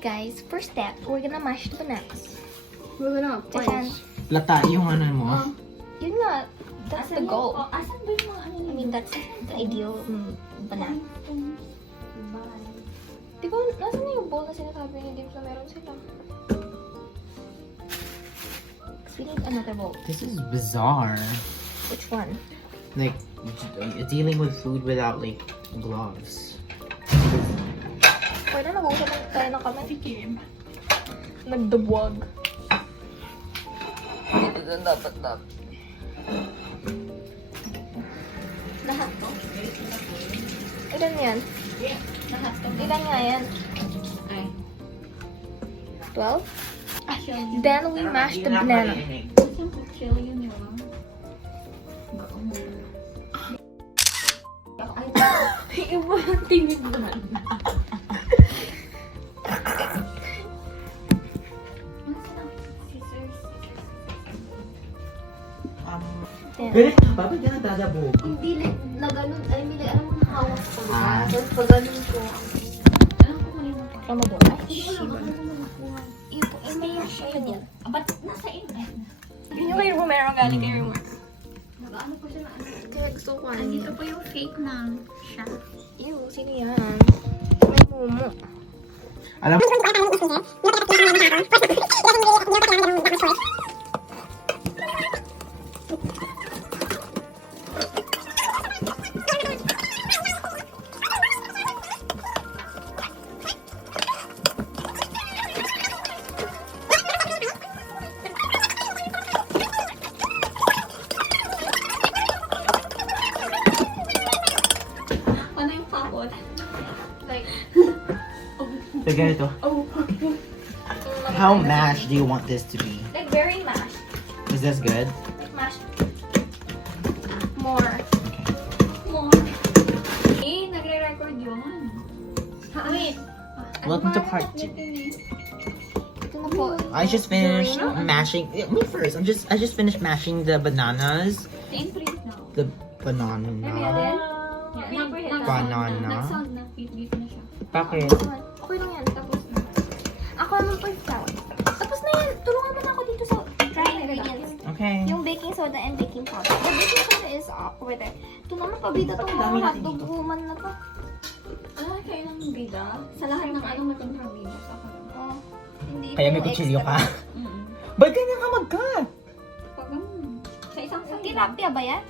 guys, first step, we're gonna mash the bananas. We're gonna Ayan. Lata yung ano mo. Yun nga, that's the goal. Asan ba yung mga ano I mean, that's the ideal banana. Di ba, nasan na yung bowl na sinasabi ni Dimps na meron sila? We need another bowl. This is bizarre. Which one? Like, dealing with food without, like, gloves. Pwede nag-uusap lang tayo ng kamay. Nagdubwag. Dito doon dapat. Lahat to? Ilan yan? Lahat to? Ilan nga yan? Ay. 12? Chill. Then we mash the banana. Chill yun yun. Iba yung tingin naman. Ganit ka ba? Ba't yan dadabog? Hindi na ganun. Ay, may alam mo hawak ko. Ah. Tapos pag ganun ko. Alam ko mali mo pa. Kama ba? Hindi ko lang ako makuha. May ayun yan. Ba't nasa inyo? Yung may room, meron galing kay room. Nag-ano pa siya na ano. Kaya gusto ko ano. Andito pa yung fake na siya. Ew, sino yan? May mumu. Alam mo, Ano yung pakot? Like, so ganito. oh. How mashed do you want this to be? Like very mashed. Is this good? Like mashed. More. More. Eh, nagre-record yun. Wait. Welcome to part 2. Ito na po. I just finished mashing. Me first. I just finished mashing the bananas. Same freeze now. The banana. Banana. Nag-sound na beat na siya. Bakit? Okay lang yan. Tapos na. Ako naman po yung flour. Tapos na yan. Tulungan mo na ako dito sa dry ingredients. Okay. Yung baking soda and baking powder. The baking soda is over there. Ito naman pabida itong mga hotdog woman na to. Ano kayo ng bida? Sa lahat ng ano may kontrabida sa akin. Oh, hindi Kaya ito may kutsilyo ka? Mm. Ba't ganyan ka mag-cut? Pag sa isang Yung side. tilapia ba yan?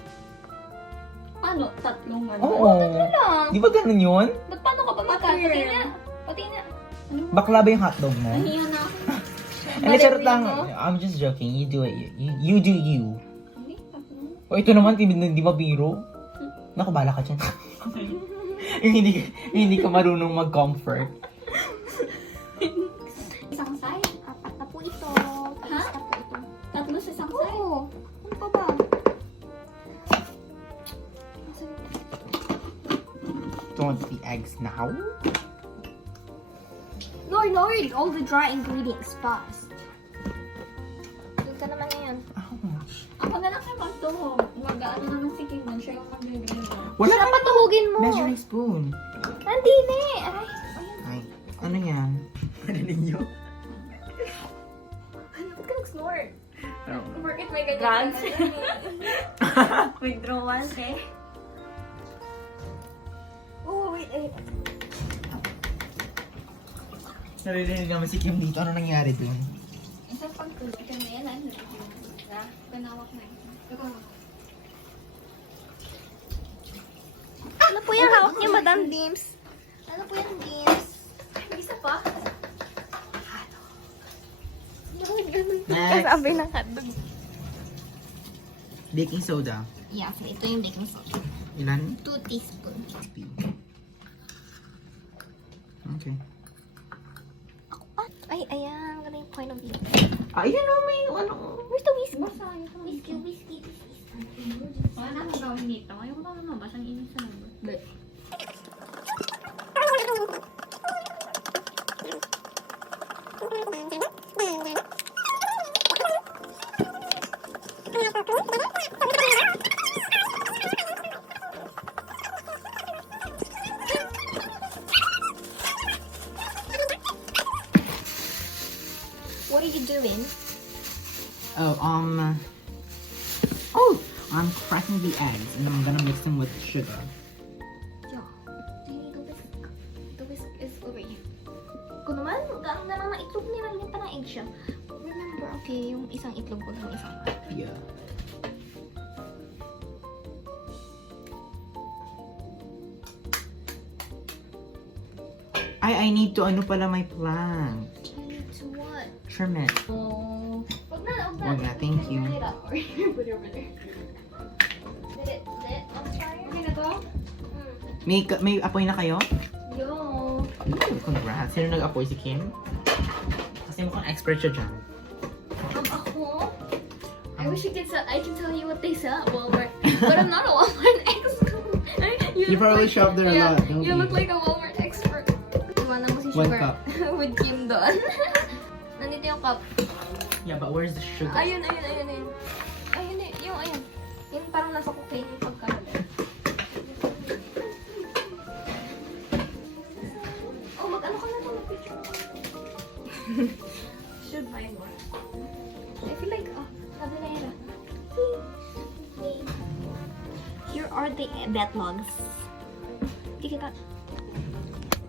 Ano? Tatlong ano? Oo. Ano lang? Di ba ganun yun? Ba't paano ka ba mag-cut? Pati na. Pati na. Bakla ba yung hotdog mo? Nahiya na ako. Hindi, charot lang. Baliw mo? I'm just joking. You do it. You do you. Hindi, tatlong. O ito naman, di ba biro? Naku, bala ka dyan. yung hindi ka marunong mag-comfort. Isang side? Apat na po ito. Ha? Tapos na po ito. Tatlo sa isang side? Oo. Ano pa ba? Don't the eggs now? Lord, all the dry ingredients fast. Doon ka naman ngayon. Ouch. Ako na lang siya magtuhog. Mag-ano naman si Kim. Siya yung mag-deliver. Wala Siya ka patuhugin mo. measuring spoon. Nandini. Ay, ayun. Ay, ano yan? Ano ninyo? Ba't ka nag-snort? Bakit may ganyan Guns. Withdrawals eh. Oh, wait. Ay. Naririnig naman si Kim dito. Ano nangyari dun? Isang pagtulog ka na yan. Ano? Panawak na ito. Ano po yung hawak niya, Madam Dimps? Ano po yung Dimps? May isa pa? Next. Kasabi ng hotdog. Baking soda. Yeah, so ito yung baking soda. Ilan? 2 teaspoons. Okay. Ay, ayan. Ganun yung point of view. Ayun o, may ano. Where's the whisk? Basa ito. Whiskey. Wala na akong gawin dito. Ayoko na mabasa ang inis sa labas. I'm pressing the eggs and I'm gonna mix them with sugar. Yeah. Do you need to whisk? The whisk is over here. Kung naman, gano'n na lang itlog nila, pa ng eggshell. Remember, okay, yung isang itlog ko ng isang Yeah. I need to ano pala my plant. To what? Trim it. Oh. Wag na. Wag na, thank you. Put it up. Or put it over there. Did it lit on fire? Okay na to? May apoy na kayo? Yo. Congrats. Sino nag-apoy? Si Kim? Kasi mukhang expert siya dyan. Ako? I wish I can tell you what they sell at Walmart. But I'm not a Walmart expert. You probably shop there a lot, don't You you? look like a Walmart expert. Iwanan mo si 1 Sugar. cup. With Kim doon. Nandito yung cup. Yeah, but where's the sugar? Ayun. Ayun eh. Yung ayun. Yung parang nasa cocaine yung pagkakalala. Oh, mag-ano ka na ito? Mag-picture. Should buy more. I feel like, sabi na yun. Here are the backlogs. Hindi kita.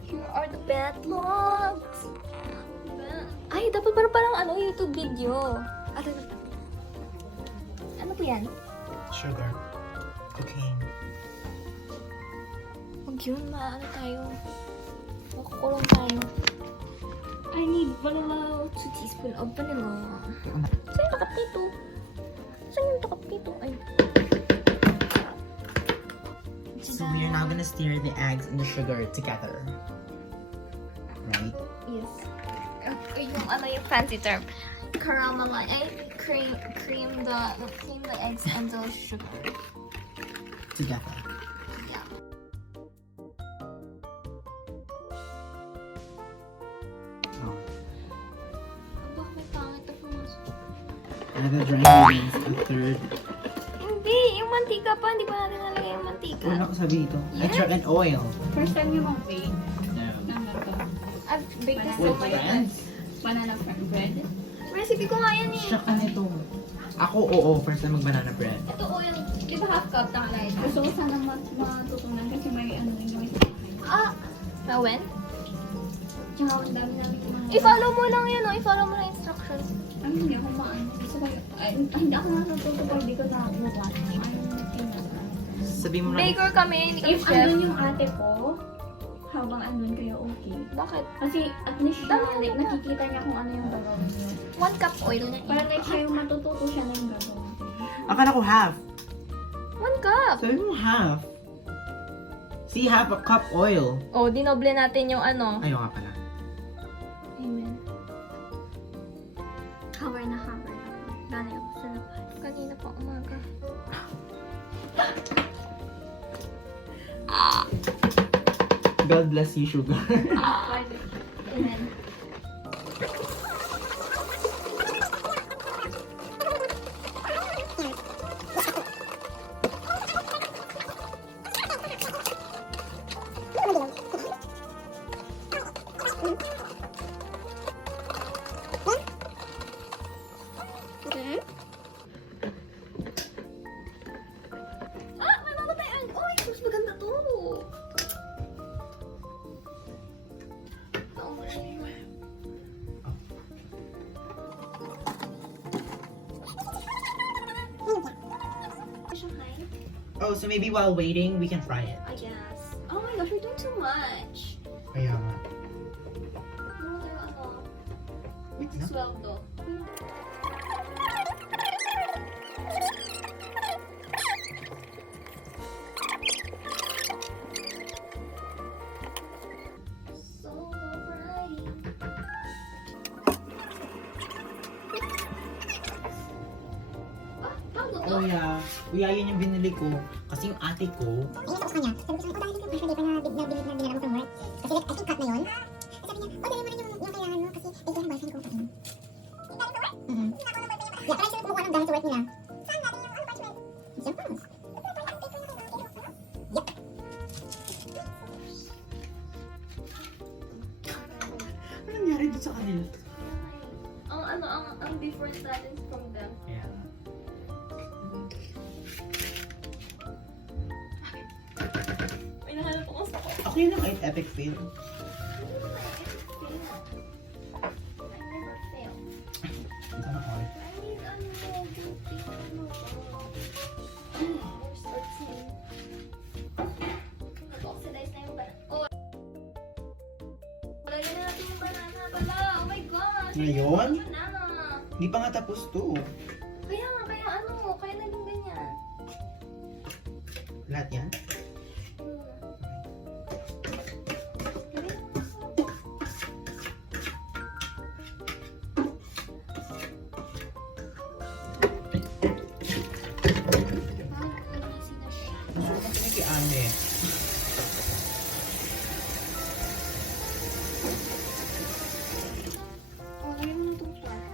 Here are the backlogs. Ay, dapat parang YouTube video. Ano po yan? Sugar. Cocaine. Huwag yun, maano tayo. Makukulong tayo. I need vanilla 2 teaspoon of vanilla. Saan yung takap dito? Saan yung takap dito? Ay. So we are now gonna stir the eggs and the sugar together. Right? Yes. Yung fancy term. Caramelize. Cream the eggs and the sugar. Together. Yeah. Oh. Bakit pangit na pumasok? And the dry ingredients, a third. Hindi, yung mantika pa. Hindi pa natin nalagay yung mantika. Wala ko sabi ito. Yes. Extra and oil. First time niyo mag-bake No. ng ganito. I've baked this With so many friends? times. Banana bread. Recipe ko nga yan eh. Siya ka nito. Ako, oo. First time mag-banana bread. Ito oil. Di ba half cup nakalagay? Gusto ko sana matutunan kasi may ano yung gamit. When? Tsaka ang dami namin mga... I-follow mo lang yan, oh. I-follow mo lang instructions. Ay, hindi ako maano. Hindi ako natututo pag di ko nakakuha. Sabi mo na. Baker kami, hindi kami If chef. andun yung ate ko, habang andun kayo okay. Bakit? Kasi at least siya, Dami like, na. nakikita niya kung ano yung gagawin niya. 1 cup oil na Para like siya yung matututo siya na yung gagawin. Akala ko half. 1 cup! Sabi mo half. See, half a cup oil. Oh, dinoble natin yung ano. Ayaw nga pala. Amen. Cover na. Dali ako sa labas. Kanina pa umaga. God bless you, sugar. Amen. May mamatayan! Uy, mas maganda to! Oh, so maybe while waiting, we can fry it. I guess. Oh my gosh, you're doing too much. Kaya nga. Wait na. Sweldo. So right. Bago to? Oh yeah. Kuya, yun yung binili ko. Kasi yung ate ko, Ayun ako sa kanya. Sabi ko sa kanya, oh, dahil dito, actually, pa na dinala mo from work. Kasi like, I think cut na yun. Sabi niya, oh, dali mo na yung kailangan mo kasi ito yung boyfriend kong kain. Yeah, parang sila kumukuha ng gamit sa work nila. Saan natin yung parchment? Siyempre. Yep. ano nangyari dito sa kanila? Ang difference natin from them. Yeah. Okay lang, kahit epic fail. Ito na all. Oxidize na yung banana. Oh! Lagyan na natin yung banana pala. Oh my gosh! Ngayon? Banana. Hindi pa nga tapos to. Kaya nga, kaya ano? Kaya naging ganyan. Lahat yan? Gusto ko kasi nakikiame. Oh, lagyan mo na itong flour.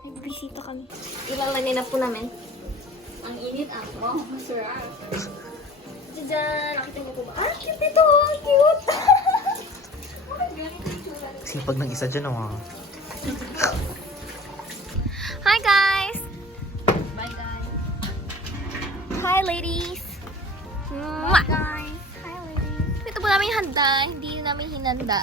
May bisita kami. Ilalagay na po namin. Ang init ah. Wow, masarap. Diyan, nakita niyo po ba? Ah, cute ito! Cute! Oh my God, ito yung tsura. Sipag ng isa dyan, oh. Hi guys! Bye guys. Hi ladies! Mwah! Guys! Hi ladies! Ito po namin yung handa, hindi namin hinanda.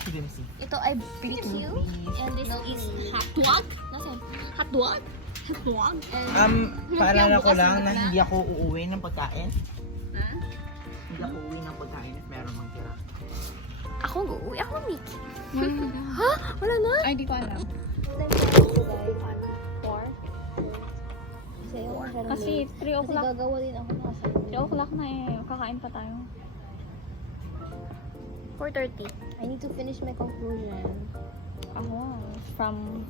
Ito ay bidyo. And this is hatdog. Nasaan? Hatdog? Hatdog. Paalala ko lang na hindi ako uuwi ng pagkain. Ha? Hindi ako uuwi ng pagkain at meron mang tira. Ako uuwi. Ako Mickey. Ha? Wala na? Ay, di ko alam. Kasi 3 o'clock. gagawa din ako na 3 o'clock na eh. Kakain pa tayo. 4:30. I need to finish my conclusion. Ako, from,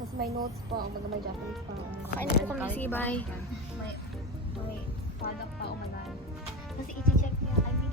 Tapos may notes pa. May Japanese pa. Kain na po kami. Sige, bye. May product pa umanan. Kasi i-check niya. I mean,